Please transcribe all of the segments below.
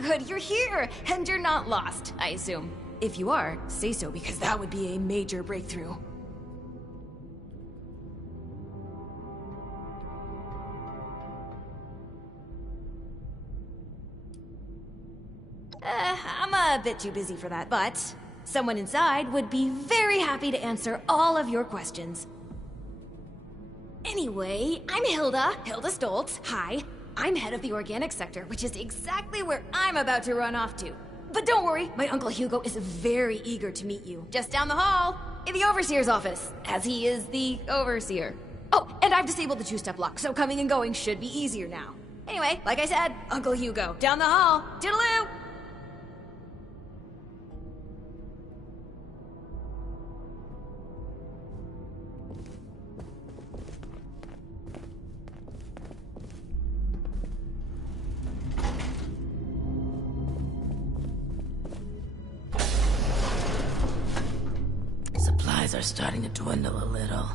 good, you're here, and you're not lost, I assume. If you are, say so, because that would be a major breakthrough. I'm a bit too busy for that, but someone inside would be very happy to answer all of your questions. Anyway, I'm Hilda Stoltz. Hi. I'm head of the organic sector, which is exactly where I'm about to run off to. But don't worry, my Uncle Hugo is very eager to meet you. Just down the hall, in the Overseer's office, as he is the Overseer. Oh, and I've disabled the two-step lock, so coming and going should be easier now. Anyway, like I said, Uncle Hugo, down the hall. Toodaloo! Supplies are starting to dwindle a little.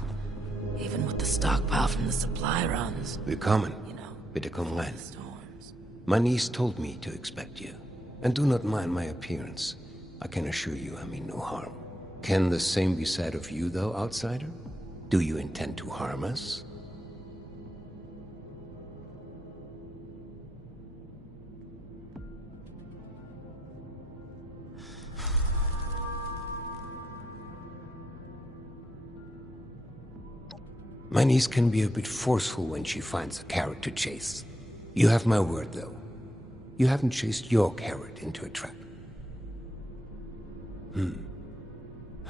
Even with the stockpile from the supply runs. Willkommen. You know, Bitte komm rein. storms. My niece told me to expect you. And do not mind my appearance. I can assure you I mean no harm. Can the same be said of you, though, outsider? Do you intend to harm us? My niece can be a bit forceful when she finds a carrot to chase. You have my word, though. You haven't chased your carrot into a trap.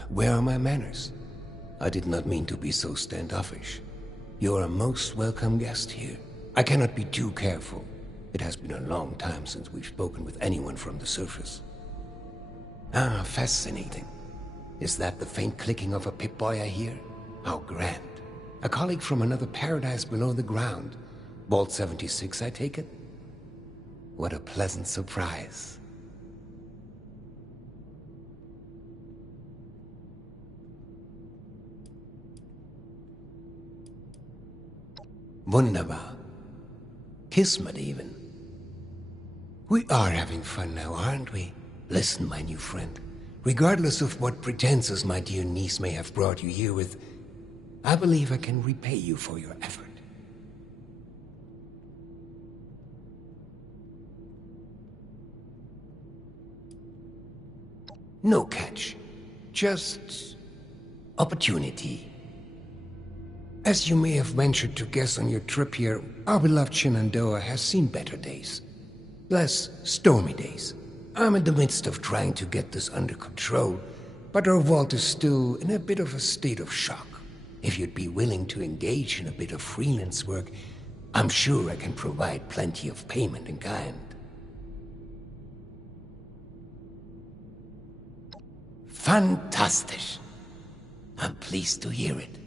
Where are my manners? I did not mean to be so standoffish. You are a most welcome guest here. I cannot be too careful. It has been a long time since we've spoken with anyone from the surface. Ah, fascinating. Is that the faint clicking of a Pip-Boy I hear? How grand. A colleague from another paradise below the ground. Vault 76, I take it? What a pleasant surprise. Wunderbar. Kismet even. We are having fun now, aren't we? Listen, my new friend. Regardless of what pretenses my dear niece may have brought you here with, I believe I can repay you for your effort. No catch. Just opportunity. As you may have ventured to guess on your trip here, our beloved Shenandoah has seen better days. Less stormy days. I'm in the midst of trying to get this under control, but our vault is still in a bit of a state of shock. If you'd be willing to engage in a bit of freelance work, I'm sure I can provide plenty of payment in kind. Fantastisch. I'm pleased to hear it.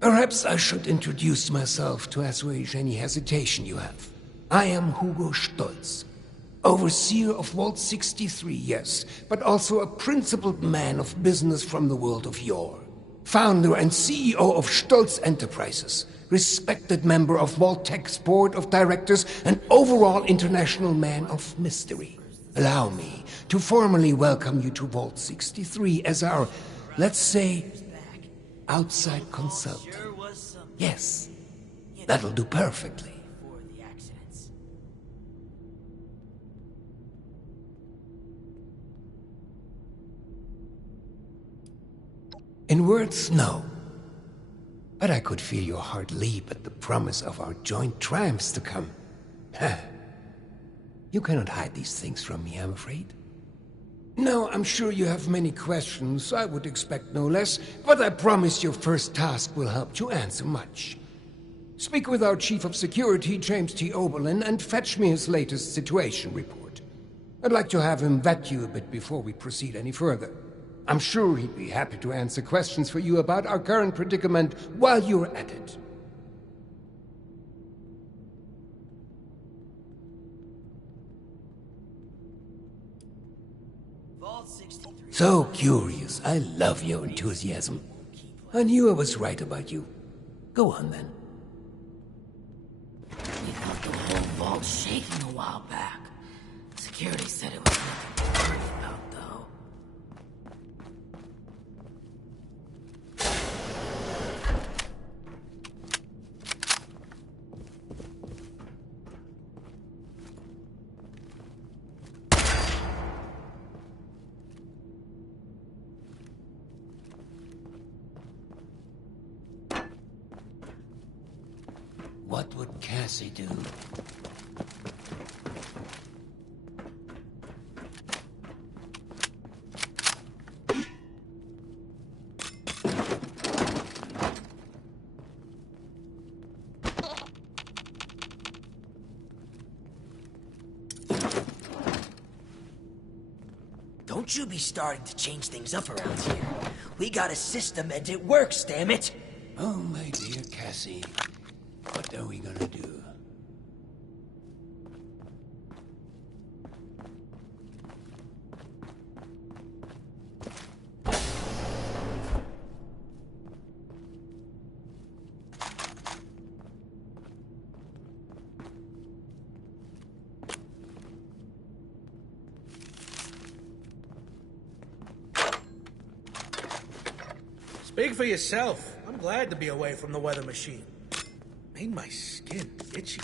Perhaps I should introduce myself to assuage any hesitation you have. I am Hugo Stoltz, overseer of Vault 63, yes, but also a principled man of business from the world of yore. Founder and CEO of Stoltz Enterprises, respected member of Vault-Tech's board of directors, and overall international man of mystery. Allow me to formally welcome you to Vault 63 as our, let's say, outside consultant. Yes, that'll do perfectly. In words, no. But I could feel your heart leap at the promise of our joint triumphs to come. You cannot hide these things from me, I'm afraid. No, I'm sure you have many questions. I would expect no less, but I promise your first task will help to answer much. Speak with our Chief of Security, James T. Oberlin, and fetch me his latest situation report. I'd like to have him vet you a bit before we proceed any further. I'm sure he'd be happy to answer questions for you about our current predicament while you're at it. So curious. I love your enthusiasm. I knew I was right about you. Go on, then. We felt the whole vault shaking a while back. Security said it was nothing to worry about, though. What would Cassie do? Don't you be starting to change things up around here. We got a system and it works, damn it! Oh, my dear Cassie. What are we gonna do? Speak for yourself. I'm glad to be away from the weather machine. Made my skin itchy.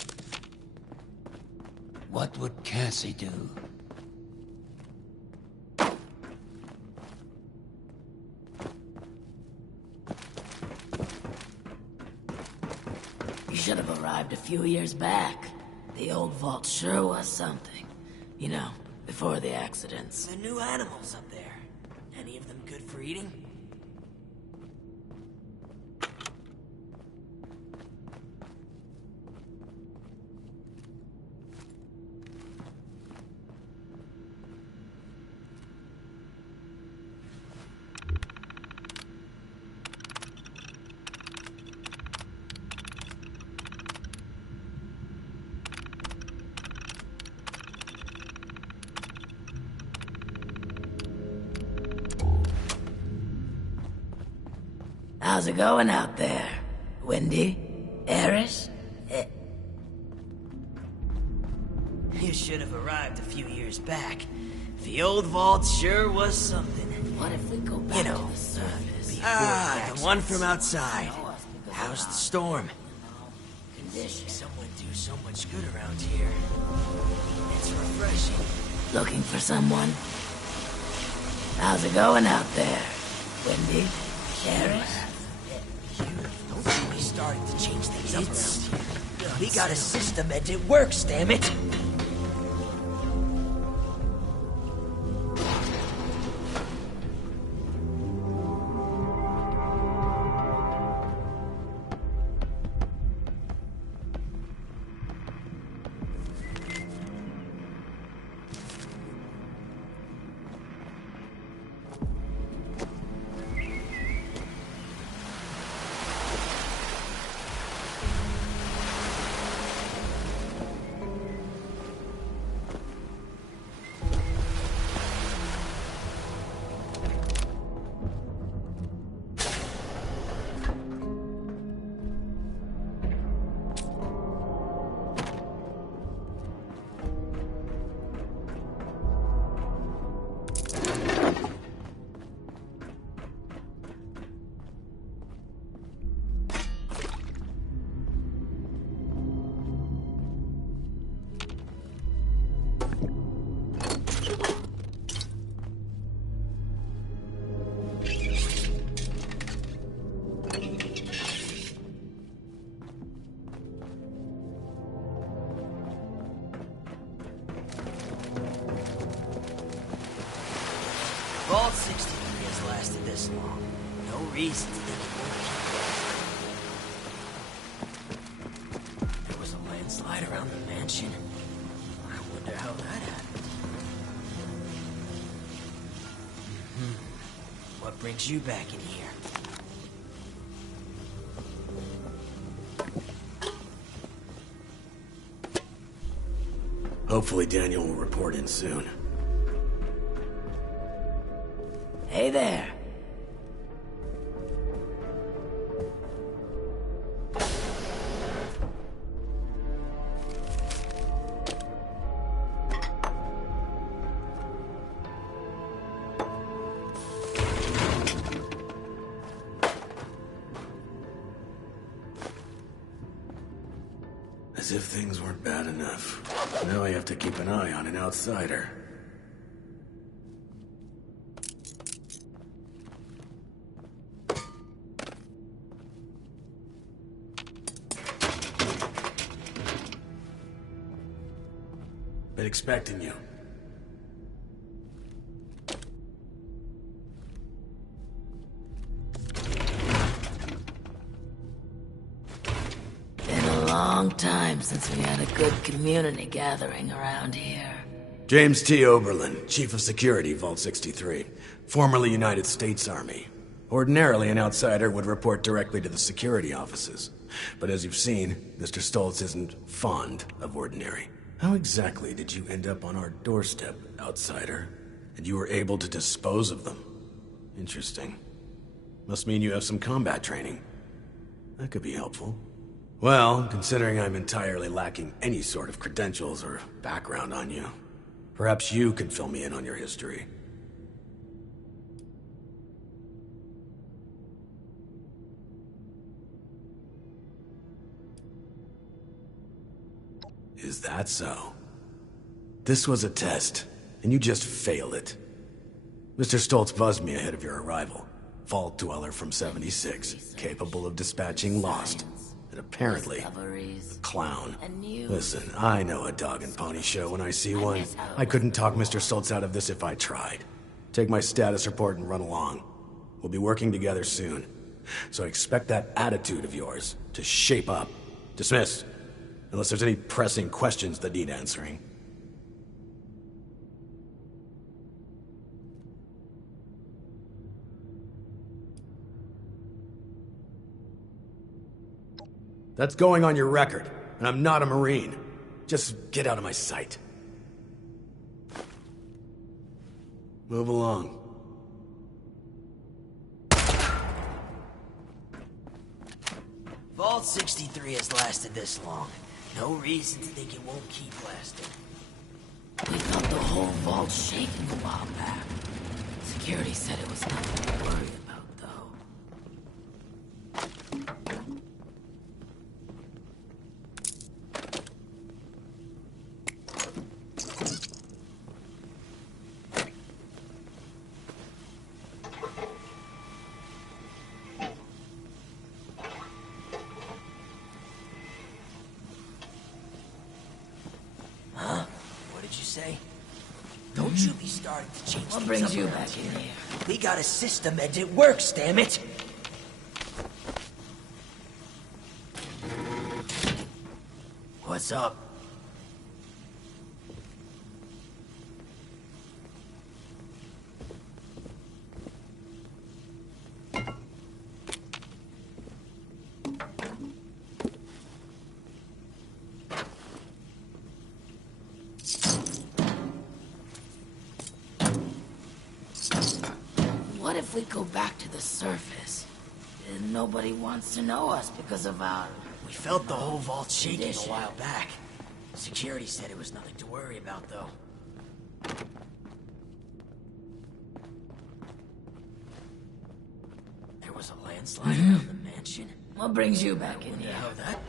What would Cassie do? You should have arrived a few years back. The old vault sure was something. You know, before the accidents. The new animals up there. Any of them good for eating? How's it going out there? Windy? Eris? You should have arrived a few years back. The old vault sure was something. What if we go back to the surface? The one from outside. How's the storm? Conditions. Someone do so much good around here. It's refreshing. Looking for someone? How's it going out there? Windy? Eris? Don't you be starting to change things up around here. We got a system and it works, damn it! Vault 63 has lasted this long. No reason to think it won't. There was a landslide around the mansion. I wonder how that happened. What brings you back in here? Hopefully Daniel will report in soon. Hey there. if things weren't bad enough. Now I have to keep an eye on an outsider. Been expecting you. Been a long time since we had a good community gathering around here. James T. Oberlin, Chief of Security, Vault 63. Formerly United States Army. Ordinarily, an outsider would report directly to the security offices. But as you've seen, Mr. Stoltz isn't fond of ordinary. How exactly did you end up on our doorstep, outsider? And you were able to dispose of them? Interesting. Must mean you have some combat training. That could be helpful. Well, considering I'm entirely lacking any sort of credentials or background on you, perhaps you could fill me in on your history. Is that so? This was a test, and you just failed it. Mr. Stoltz buzzed me ahead of your arrival. Vault Dweller from 76, capable of dispatching Lost. And apparently, a clown. Listen, I know a dog and pony show when I see one. I couldn't talk Mr. Stoltz out of this if I tried. Take my status report and run along. We'll be working together soon. So expect that attitude of yours to shape up. Dismissed. Unless there's any pressing questions that need answering. That's going on your record, and I'm not a Marine. Just get out of my sight. Move along. Vault 63 has lasted this long. No reason to think it won't keep lasting. We got the whole vault shaking a while back. Security said it was nothing to worry about, Don't you be starting to change What things brings up you around back in here? We got a system and it works, damn it! What's up? What if we go back to the surface? And nobody wants to know us because of our... We felt the whole vault shaking a while back. Security said it was nothing to worry about, though. There was a landslide around the mansion. What brings you back in here? How that?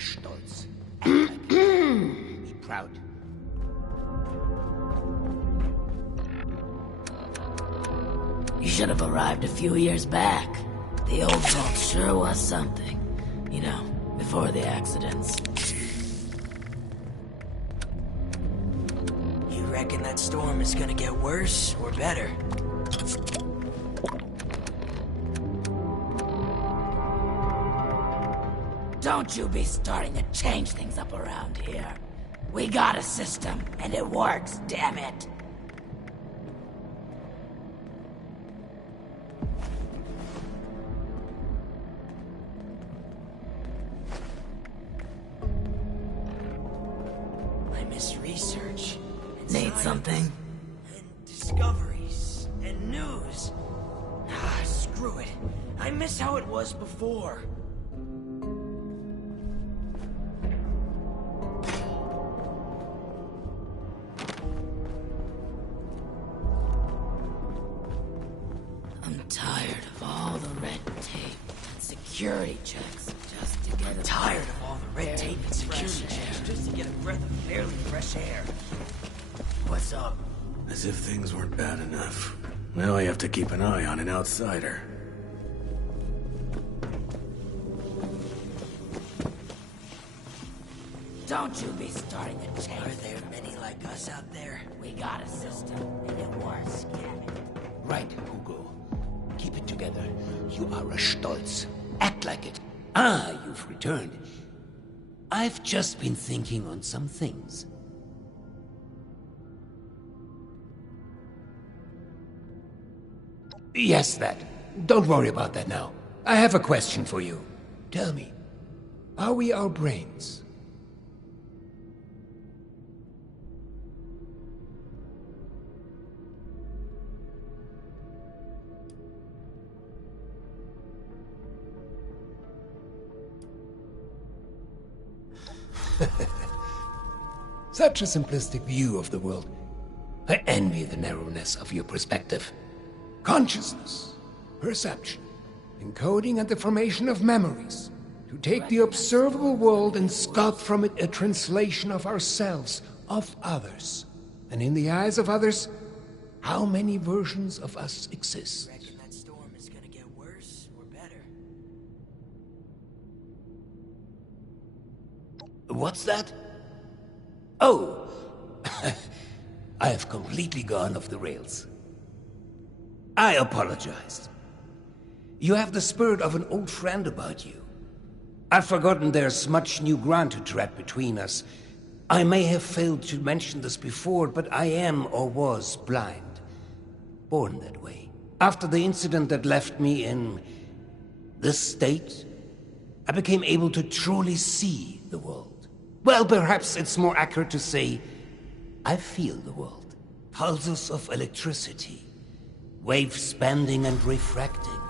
Stolz. Act like it. Be proud. You should have arrived a few years back. The old vault sure was something. You know, before the accidents. You reckon that storm is gonna get worse or better? Don't you be starting to change things up around here. We got a system, and it works, damn it! I miss research. And Need science, something? And discoveries. And news. Ah, screw it. I miss how it was before. I'm tired of all the red tape and security checks just to get a Tired of all the red tape and security fresh checks air. just to get a breath of fairly fresh air. What's up? As if things weren't bad enough. Now I have to keep an eye on an outsider. Don't you be starting to change. Are there many like us out there? We got a system, and it works, damn it. Right, Hugo. Keep it together. You are a Stolz. Act like it. Ah, you've returned. I've just been thinking on some things. Yes, that. Don't worry about that now. I have a question for you. Tell me, are we our brains? Such a simplistic view of the world. I envy the narrowness of your perspective. Consciousness, perception, encoding and the formation of memories. To take the observable world and sculpt from it a translation of ourselves, of others. And in the eyes of others, how many versions of us exist? Reckon that storm is gonna get worse or better? What's that? Oh, I have completely gone off the rails. I apologize. You have the spirit of an old friend about you. I've forgotten there's much new ground to tread between us. I may have failed to mention this before, but I am or was blind. Born that way. After the incident that left me in this state, I became able to truly see the world. Well, perhaps it's more accurate to say, I feel the world. Pulses of electricity, waves bending and refracting,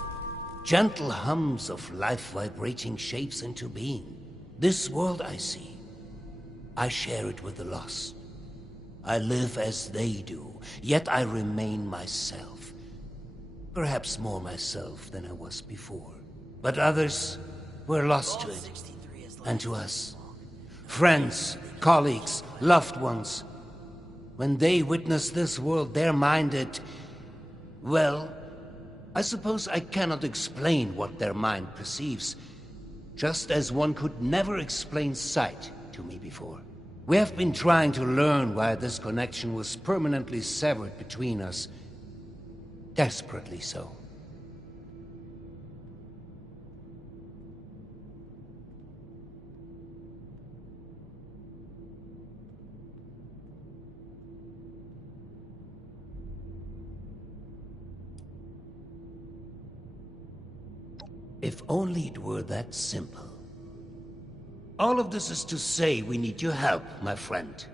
gentle hums of life vibrating shapes into being. This world I see, I share it with the lost. I live as they do, yet I remain myself. Perhaps more myself than I was before. But others were lost to it, and to us. Friends, colleagues, loved ones. When they witness this world, they're minded... Well, I suppose I cannot explain what their mind perceives, just as one could never explain sight to me before. We have been trying to learn why this connection was permanently severed between us. Desperately so. If only it were that simple. All of this is to say we need your help, my friend.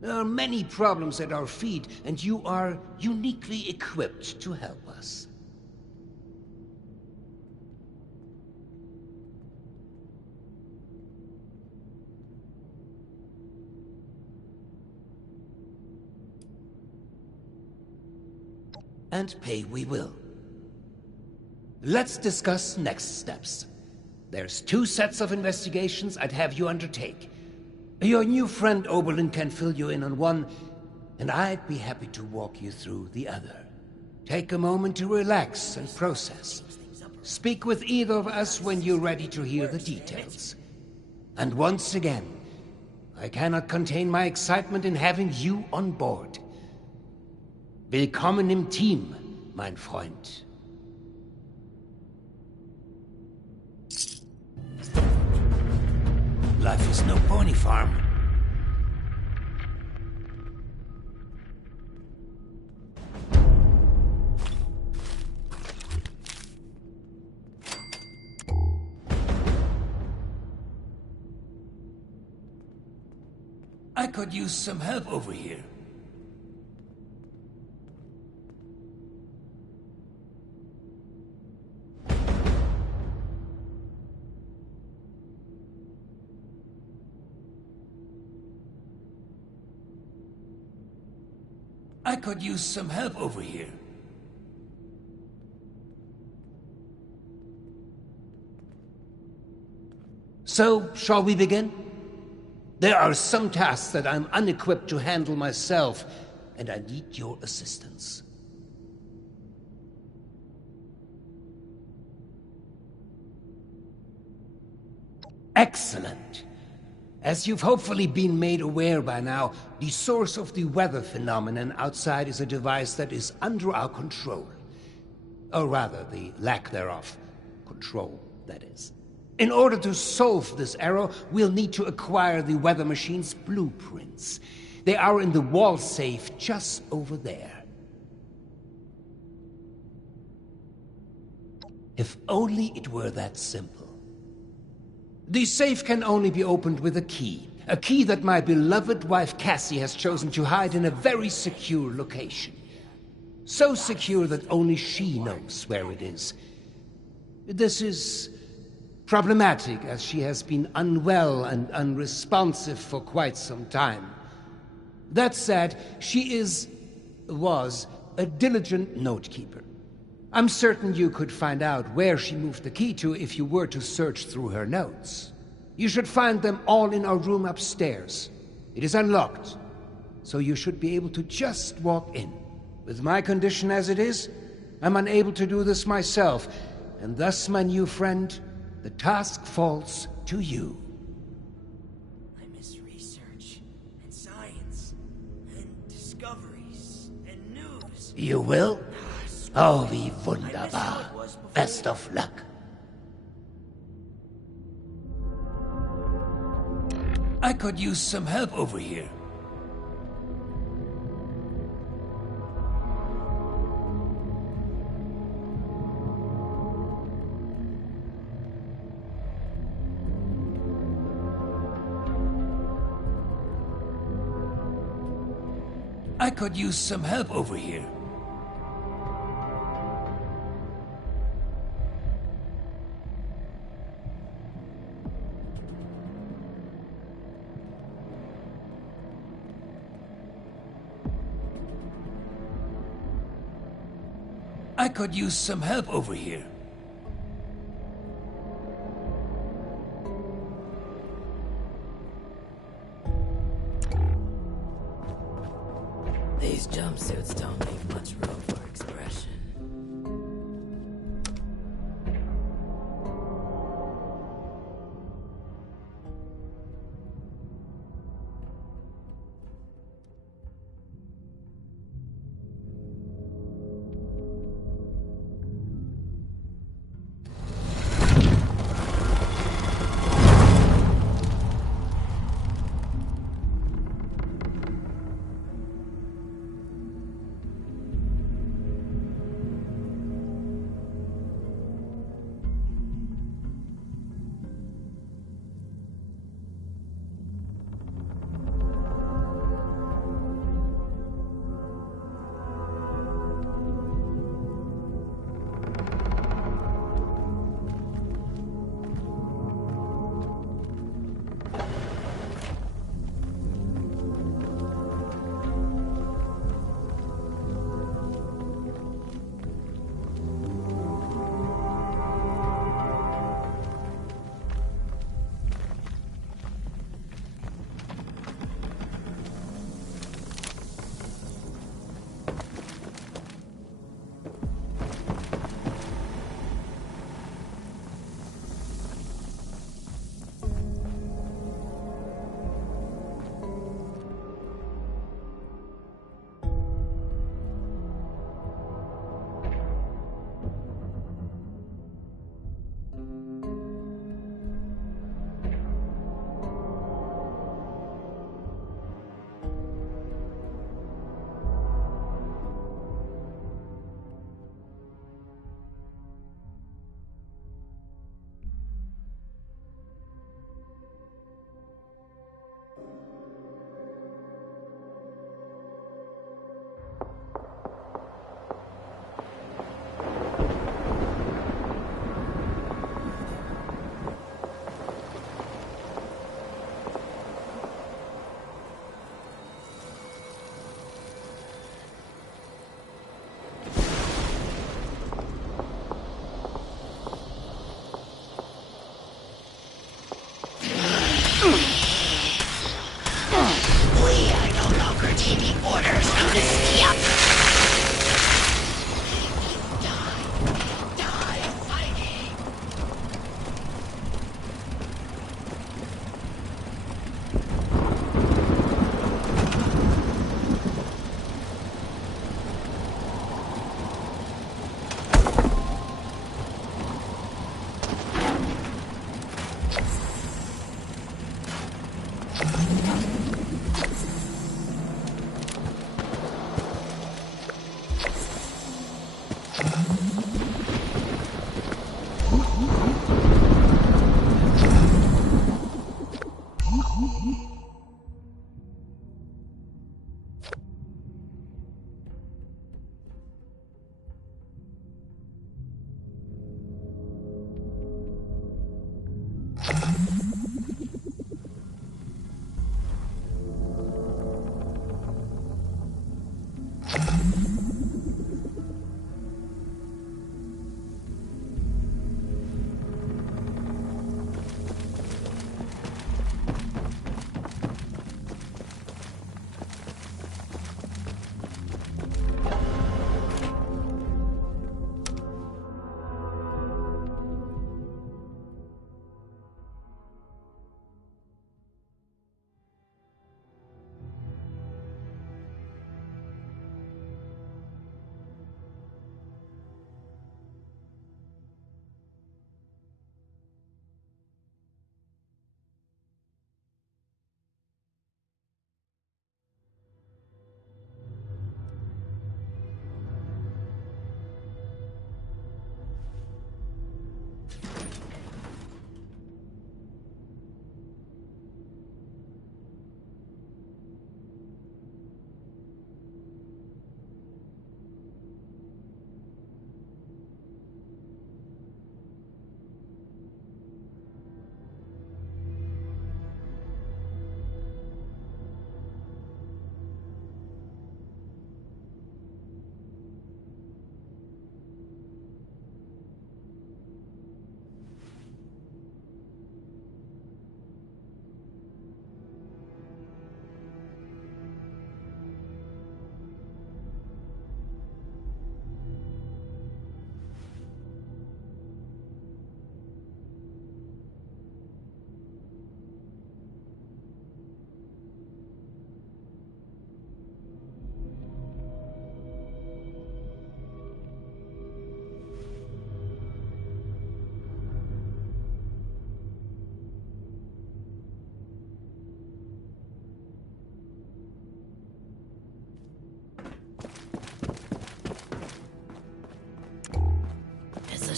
There are many problems at our feet, and you are uniquely equipped to help us. And pay we will. Let's discuss next steps. There's 2 sets of investigations I'd have you undertake. Your new friend Oberlin can fill you in on one, and I'd be happy to walk you through the other. Take a moment to relax and process. Speak with either of us when you're ready to hear the details. And once again, I cannot contain my excitement in having you on board. Willkommen im Team, mein Freund. Life is no pony farm. I could use some help over here. I could use some help over here. So, shall we begin? There are some tasks that I'm unequipped to handle myself, and I need your assistance. Excellent. As you've hopefully been made aware by now, the source of the weather phenomenon outside is a device that is under our control. Or rather, the lack thereof. Control, that is. In order to solve this error, we'll need to acquire the weather machine's blueprints. They are in the wall safe just over there. If only it were that simple. The safe can only be opened with a key that my beloved wife Cassie has chosen to hide in a very secure location. So secure that only she knows where it is. This is problematic, as she has been unwell and unresponsive for quite some time. That said, she was a diligent note-keeper. I'm certain you could find out where she moved the key to if you were to search through her notes. You should find them all in our room upstairs. It is unlocked, so you should be able to just walk in. With my condition as it is, I'm unable to do this myself, and thus, my new friend, the task falls to you. I miss research, and science, and discoveries, and news. You will? Oh, wie wunderbar. Best of luck. I could use some help over here. I could use some help over here. I could use some help over here. These jumpsuits don't leave much room for expression.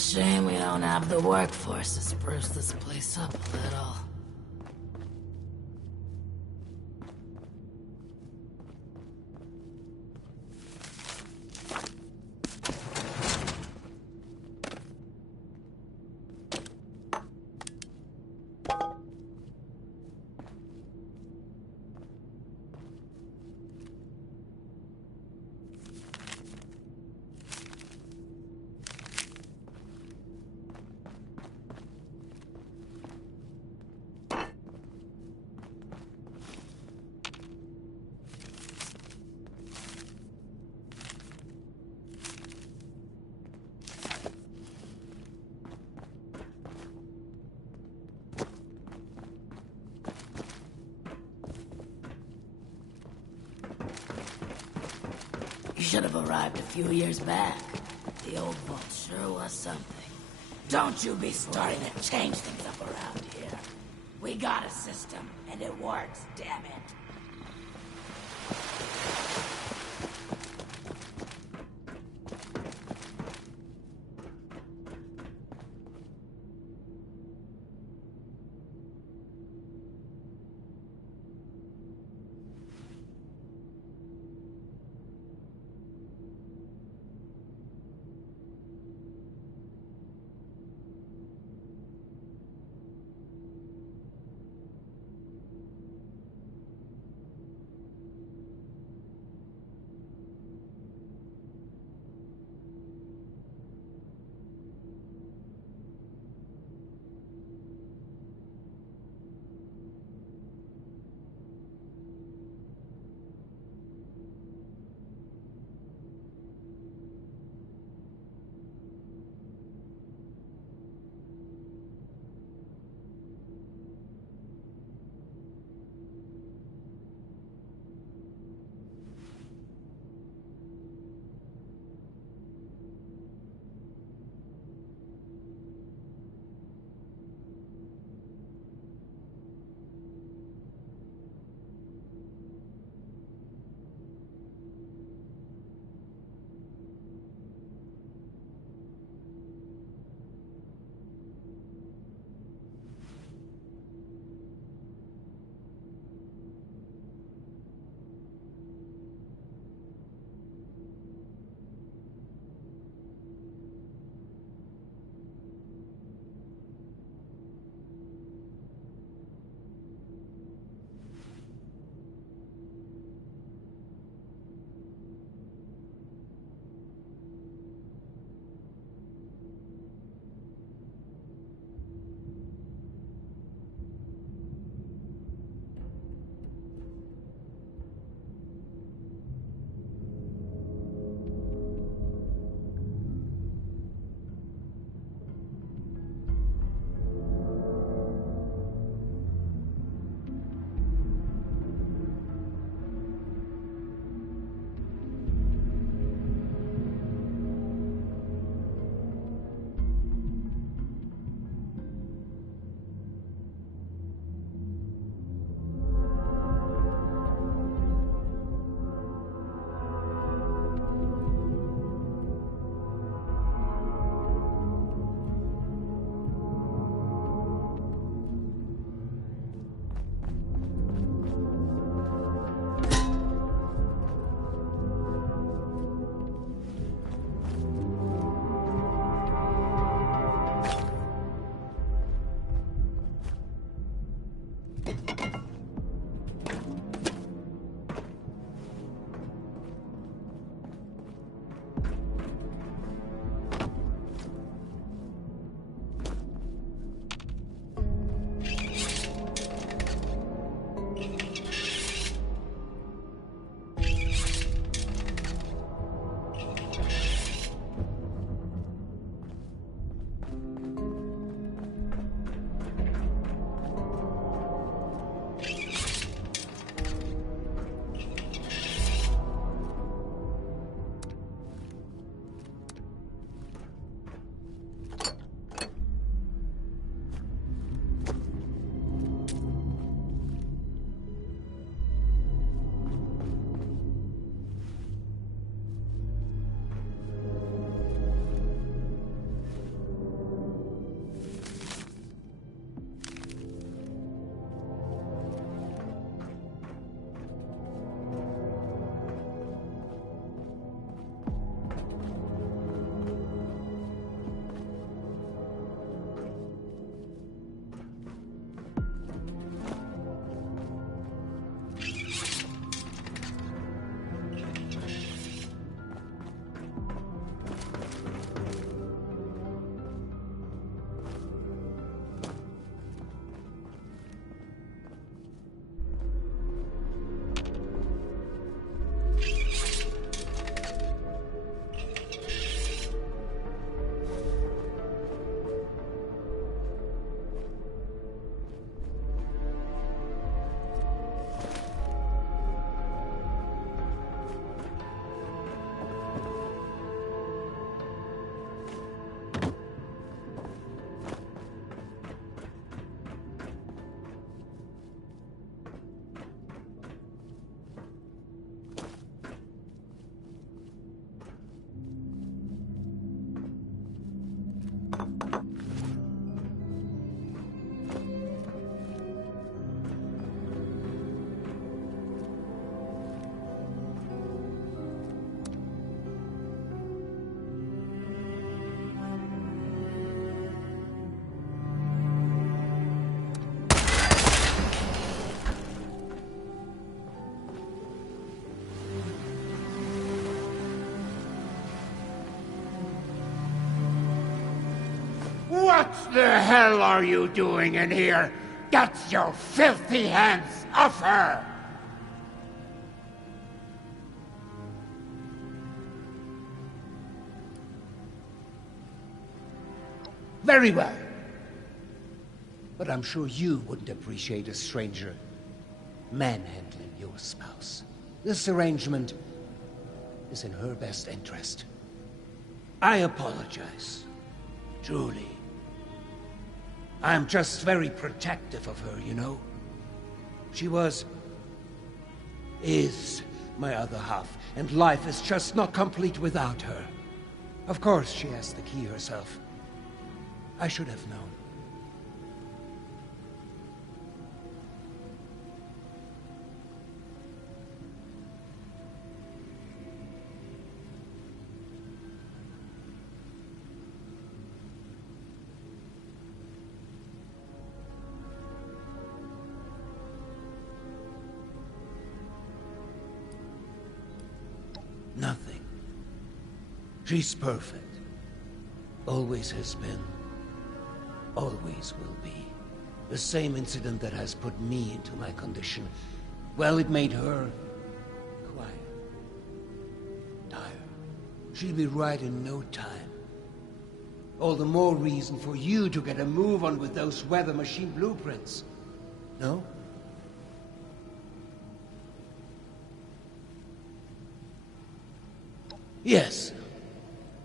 shame we don't have the workforce to spruce this place up a little. You should have arrived a few years back. The old vault sure was something. Don't you be starting to change things up around here. We got a system, and it works, damn it. the hell are you doing in here? Get your filthy hands off her! Very well. But I'm sure you wouldn't appreciate a stranger manhandling your spouse. This arrangement is in her best interest. I apologize. Truly. I'm just very protective of her, you know? She is my other half, and life is just not complete without her. Of course, she has the key herself. I should have known. Nothing. She's perfect. Always has been. Always will be. The same incident that has put me into my condition. Well, it made her quiet. Tired. She'll be right in no time. All the more reason for you to get a move on with those weather machine blueprints. No? Yes.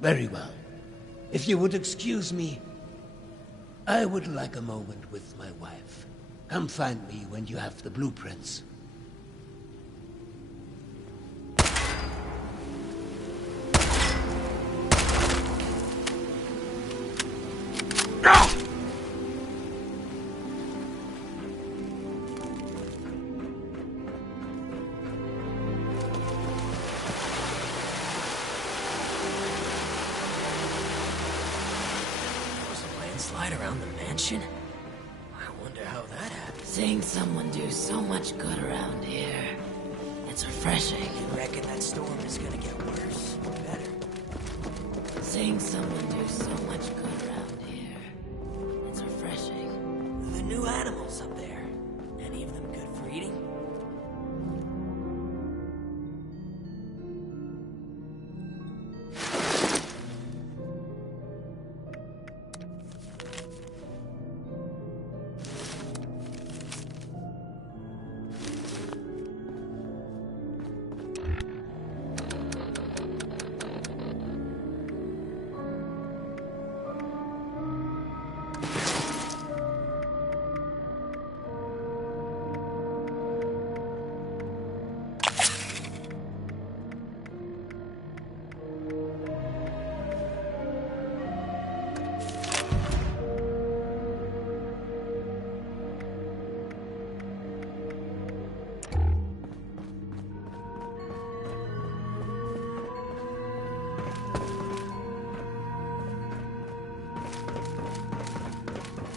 Very well. If you would excuse me, I would like a moment with my wife. Come find me when you have the blueprints. Slide around the mansion? I wonder how that happened. Seeing someone do so much good around here. It's refreshing. You reckon that storm is gonna get worse or better? Seeing someone do so much good around here. It's refreshing. The new animals up there. Any of them good for eating?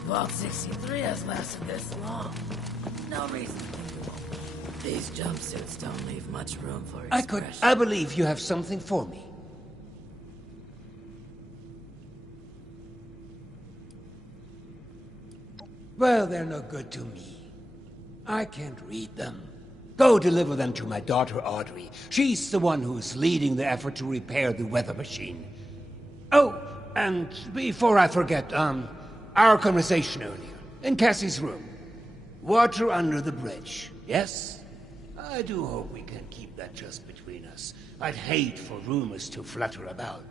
Vault 63 has lasted this long. No reason to think it won't. These jumpsuits don't leave much room for expression. I believe you have something for me. Well, they're no good to me. I can't read them. Go deliver them to my daughter, Audrey. She's the one who's leading the effort to repair the weather machine. Oh, and before I forget, our conversation earlier, in Cassie's room. Water under the bridge, yes? I do hope we can keep that just between us. I'd hate for rumors to flutter about.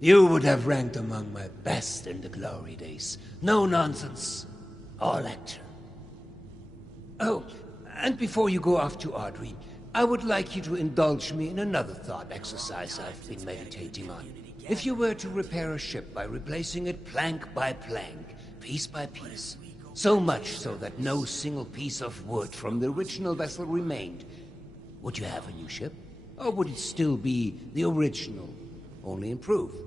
You would have ranked among my best in the glory days. No nonsense. All action. Oh, and before you go off to Audrey, I would like you to indulge me in another thought exercise I've been meditating on. If you were to repair a ship by replacing it plank by plank, piece by piece, so much so that no single piece of wood from the original vessel remained, would you have a new ship? Or would it still be the original, only improved?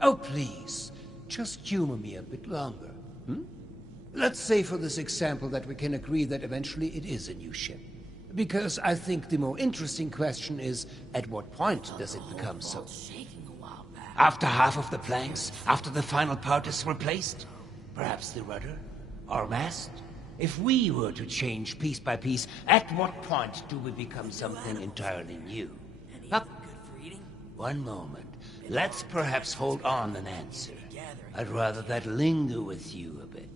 Oh, please. Just humor me a bit longer. Let's say for this example that we can agree that eventually it is a new ship. Because I think the more interesting question is, at what point does it become so? After half of the planks? After the final part is replaced? Perhaps the rudder? Or mast? If we were to change piece by piece, at what point do we become something entirely new? Up. One moment. Let's perhaps hold on an answer. I'd rather that linger with you a bit.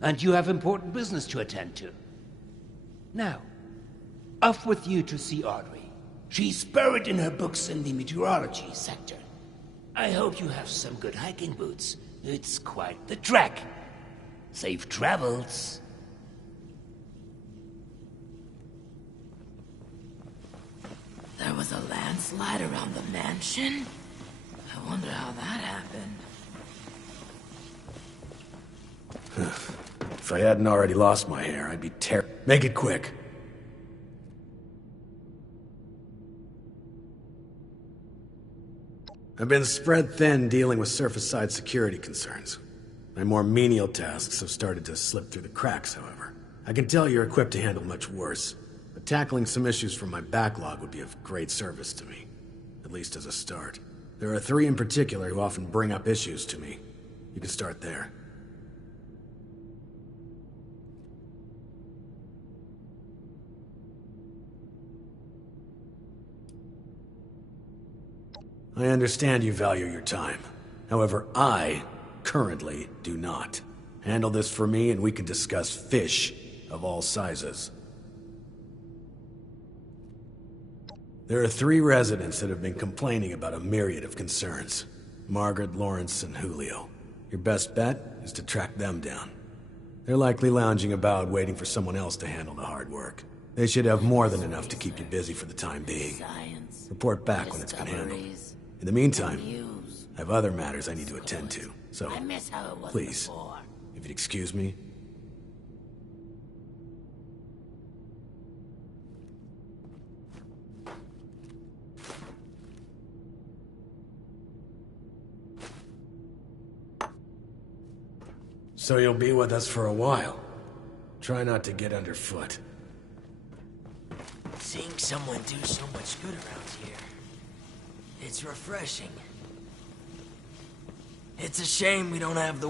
And you have important business to attend to. Now, off with you to see Audrey. She's buried in her books in the meteorology sector. I hope you have some good hiking boots. It's quite the trek. Safe travels. There was a landslide around the mansion? I wonder how that happened. If I hadn't already lost my hair, I'd be Make it quick. I've been spread thin dealing with surface-side security concerns. My more menial tasks have started to slip through the cracks, however. I can tell you're equipped to handle much worse, but tackling some issues from my backlog would be of great service to me, at least as a start. There are 3 in particular who often bring up issues to me. You can start there. I understand you value your time. However, I currently do not. Handle this for me and we can discuss fish of all sizes. There are 3 residents that have been complaining about a myriad of concerns. Margaret, Lawrence, and Julio. Your best bet is to track them down. They're likely lounging about waiting for someone else to handle the hard work. They should have more than enough to keep you busy for the time being. Report back when it's been handled. In the meantime, I have other matters I need to attend to, so please, if you'd excuse me. So you'll be with us for a while. Try not to get underfoot. Seeing someone do so much good around here, it's refreshing. It's a shame we don't have the